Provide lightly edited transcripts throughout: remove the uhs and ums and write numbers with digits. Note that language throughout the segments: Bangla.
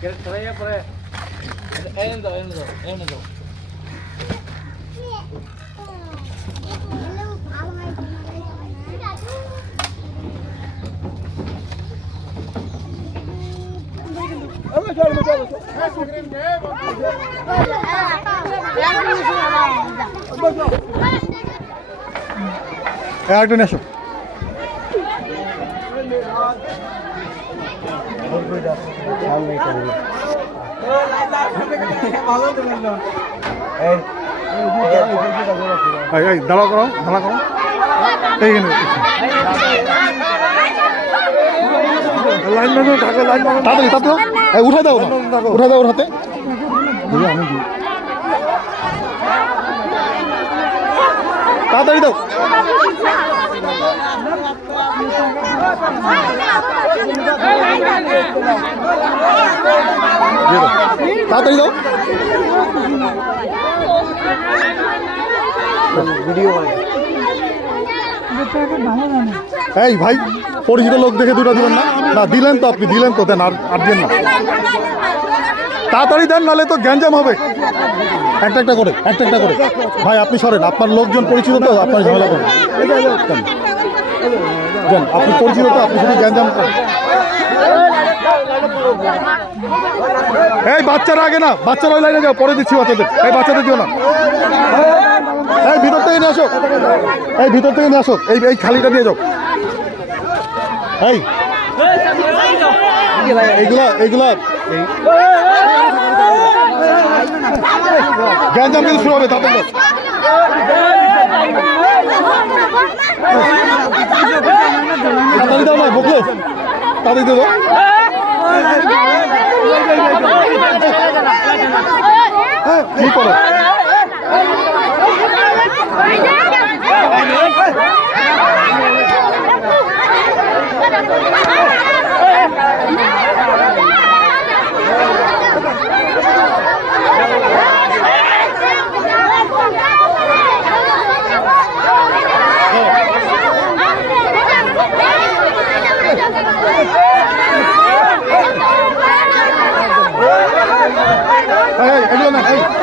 traía por ahí. Endo. আরেকটা নেশো দাঁড়া করো এইখানে তাড়াতাড়ি উঠাই দাও ওর হাতে তাড়াতাড়ি দাও তাড়াতাড়ি দাও এই ভাই পরিচিত লোক দেখে দুটো দিবেন না দিলেন তো আপনি দিলেন তো দেন আর দেন না তাড়াতাড়ি দেন নাহলে তো গ্যাঞ্জাম হবে একটা করে ভাই আপনি সরেন আপনার লোকজন পরিচিত তো আপনার ঝামেলা করেন আপনি পরিচিত তো আপনি শুধু গ্যাঞ্জাম করেন এই বাচ্চারা আগে না বাচ্চারা ওই লাইনে যাও পরে দিচ্ছি বাচ্চাদের এই বাচ্চাদের দিও না এই ভিতর থেকে নিয়ে আসো এই খালিটা দিয়ে যাও এইগুলা গ্যাঞ্জাম কিন্তু শুরু হবে তাড়াতাড়ি দাও না বকলো তাড়াতাড়ি দাও কি করো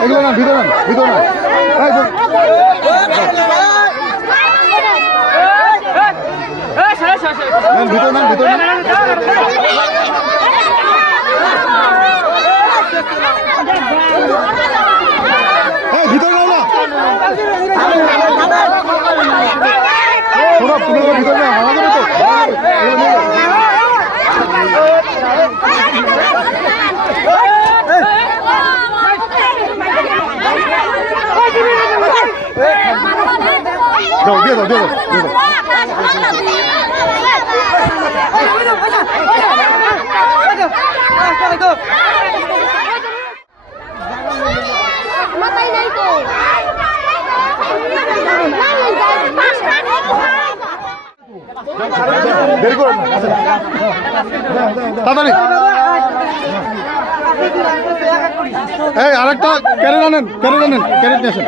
এগুলো না ভিতর না ভিতর নাও না তুমি ভিতর না আমাদের তো দিয়ে দাও দেরি করুন তাড়াতাড়ি এই আরেকটা ক্যারেট আনেন ক্যারেট নিয়ে আসেন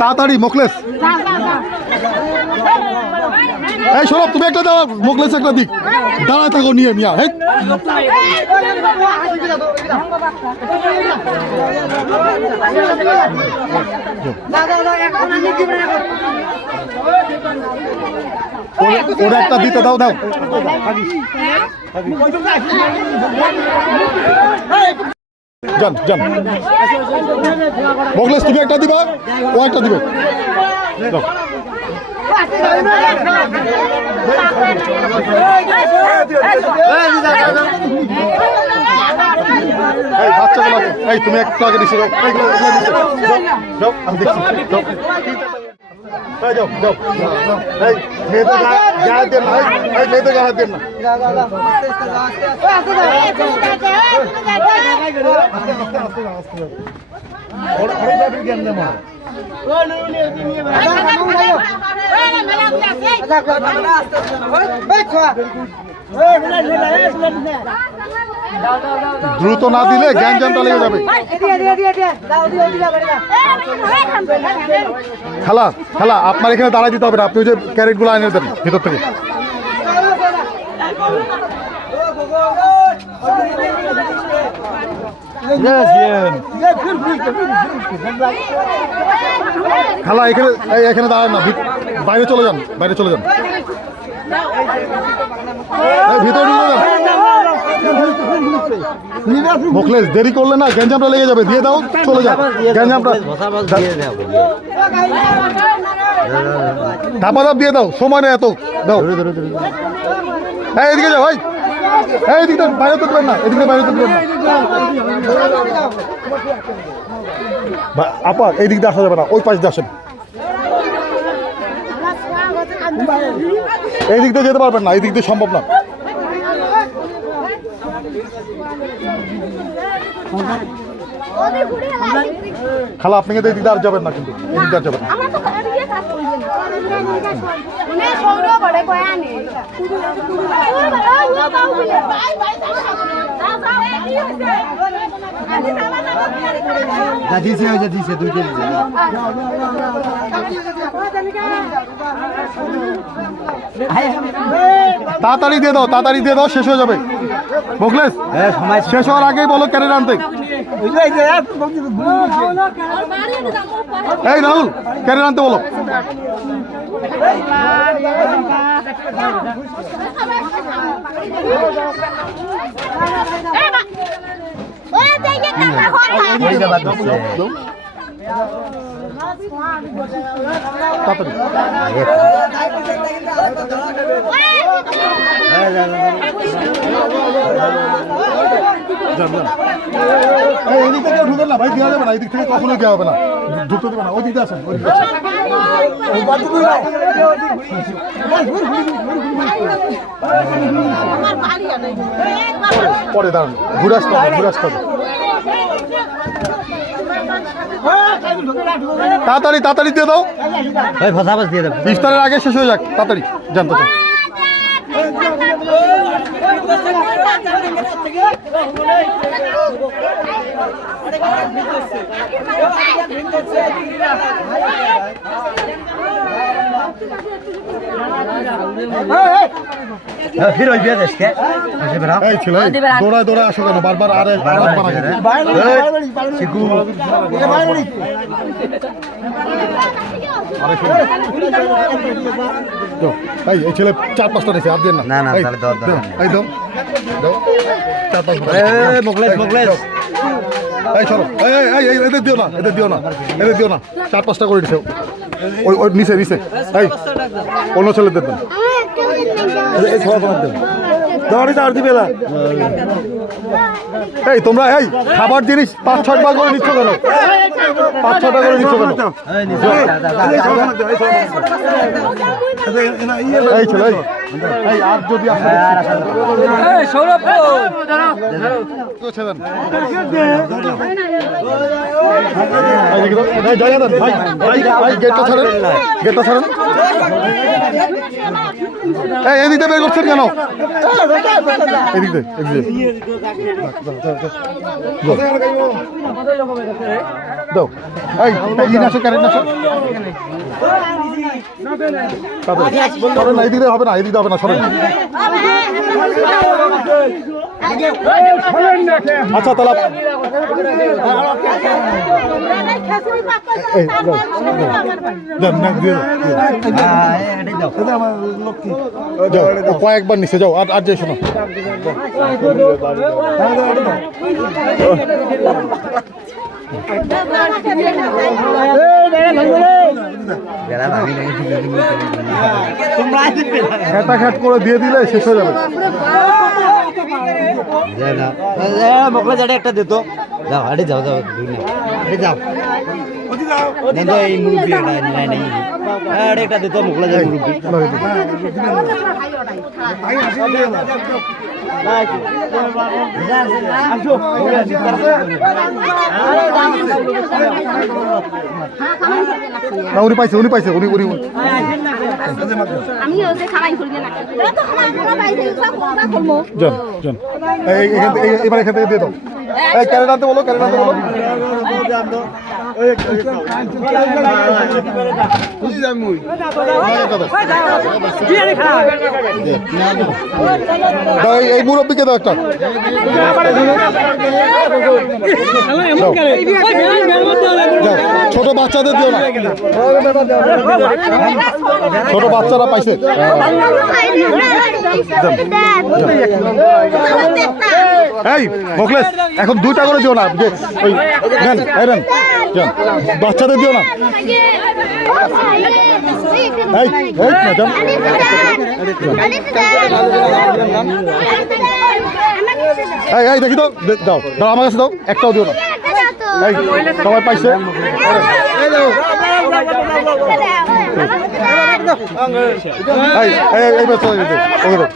তাড়াতাড়ি মোকলেস এই সৌরভ তুমি একটা দাও মোকলেস একটা দিক দাঁড়ায় থাকো নিয়ে মিয়া হ্যাঁ ওরা একটা দিতে দাও যান মোকলেস তুমি একটা দিবা ও একটা দিবে বাচ্চাগুলো এই তুমি একটা আগে দিচ্ছি আমি দেখছি দ্রুত না দিলে গ্যাঞ্জামটা লেগে যাবে। খালা খালা আপনার এখানে দাঁড়ায় দিতে হবে না, আপনি ওই যে ক্যারেটগুলো এনে দেন ভিতর থেকে। খালা এখানে এখানে দাঁড়ান না, বাইরে চলে যান, বাইরে চলে যান, ভিতরে ঢুকে যান। মোখলেস দেরি করলে না গ্যাঞ্জামটা লেগে যাবে, দিয়ে দাও চলে যাও গ্যাঞ্জামটা, ধাপা ধাপ দিয়ে দাও, সময় নেই এত, দাও। হ্যাঁ এদিকে যাও ভাই, এই এদিকটা বাইরে তো দেবেন না, এদিকে বাইরে তো দেবেন না। আপা এই দিক দিয়ে আসা যাবে না, ওই পাশ দিয়ে আসেন, এই দিক দিয়ে যেতে পারবেন না, এই দিক দিয়ে সম্ভব না। খালা আপনি কিন্তু এই দিক দিয়ে আর যাবেন না, কিন্তু এই দিক দিয়ে আর যাবেন না। তাড়াতাড়ি দিয়ে দাও, তাড়াতাড়ি দিয়ে দাও, শেষ হয়ে যাবে। মোখলেস শেষ হওয়ার আগেই বলো ক্যারেট আনতে। এই রাহুল ক্যারেট আনতে বলো। এদিক থেকে ঢুকেন না ভাই, দেওয়া যাবে না, এদিক থেকে কখনোই দেওয়া হবে না, ঢুকতে দেবে না, ওই দিকে আসেন, ওই দিকে আসেন। পরে দাঁড়ান, ঘুরে আসতে হবে, ঘুরে আসতে হবে। তাড়াতাড়ি তাড়াতাড়ি দিয়ে দাও, ইফতারের আগে শেষ হয়ে যাক, তাড়াতাড়ি জানতে চান। এই ছিল দৌড়ায় দৌড়ায় আসো কেন বারবার? আরে এই ছেলে 4-5টা নিয়েছে, আর দেন না, এই দাও দাও 4-5টা। এই চলো, এই এদের দিও না, এদের দিও না, এদের দিও না, 4-5টা করে দিছে ওই ওই নিচে নিচে। এই অন্য ছেলেদের দেন, এই তোমরা এই খাবার জিনিস 5-6টা করে নিচ্ছ কেন? 5-6টা করে নিচ্ছ কেন? এই ছেলে এই আর যদি সৌরভ গেটটা ছাড়েন, গেটটা ছাড়েন। এই এদিকে বের করছেন কেন? এদিকে দাও, এই আসো কারেন্ট আসো, এদিকে হবে না, এদিকে হবে না, সরেন। আচ্ছা তাহলে কয়েকবার নিচে যাও, আর যাই শোনো। খেটাখাট করে দিয়ে দিলে শেষ হয়ে যাবে। একটা দিত, যাও আরে যাও যাও যাও এই মুরব্বী একটা দিত মোকলা যায় মুরব্বী। না উনি পাইছে, উনি পাইছে, উনি উনি এবার এখান থেকে দিয়ে দাও। এই ক্যারেট আনতে বলো, ক্যারেট আনতে বলো। দাও, এই মুরব্বীকে দাও একটা। দাও। যাও, ছোট বাচ্চাদের দিও না, ছোট বাচ্চারা পাইছে। এই মোখলেস, এখন 2টা করে দিও না, যে ওই নেন, এই নেন, যান, বাচ্চাদের দিও না। এই এই না যান। এই দেখি তো, দাও দাও, আমার কাছে দাও, একটাও দিও না। এই সবাই পাইছে। এই এই এই, ওকে দাও।